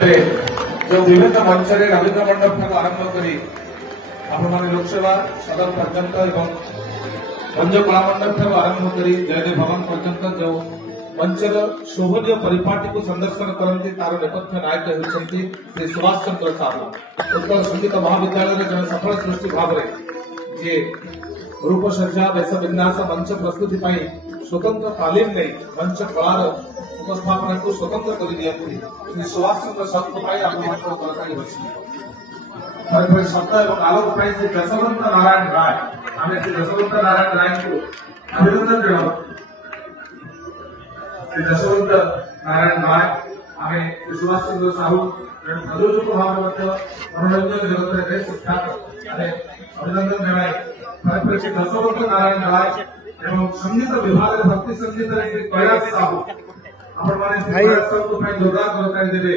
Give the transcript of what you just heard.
जो विभिन्न मंच रवीन्द्र मंडप ठाक आरंभ करी आपण लोकसेवा सदन पर्यंत एवं भंज कला मंडप ठाक आरंभ करी जयदेव भवन पर्यंत जो मंचर शोभनीय परिपाटी को संदर्शन करती तार नेपथ्य नायक होती श्री सुभाष चंद्र साहू उत्तर संगीत महाविद्यालय जन सफल सृष्टि भाव जी रूपसज्जा वेश विन्यास मंच प्रस्तुति स्वतंत्र तालीम नहीं मंच कलार उपस्थापना को स्वतंत्र कर दिखती श्री सुभाष चंद्र साहू शब्द और आलोक श्री दशवंत नारायण राय आम श्री दशवंत नारायण राय को अभिनंदन जनाव श्री दशवंत नारायण राय आम श्री सुभाष चंद्र साहू प्रयोजक भाव मनोरंजन जगत में सुख्यात अभिनंदन जनाए श्री दशवंत नारायण राय एवं संगीत विभाग भक्ति संगीत श्री कैलाश साहू आपण जोरदार करते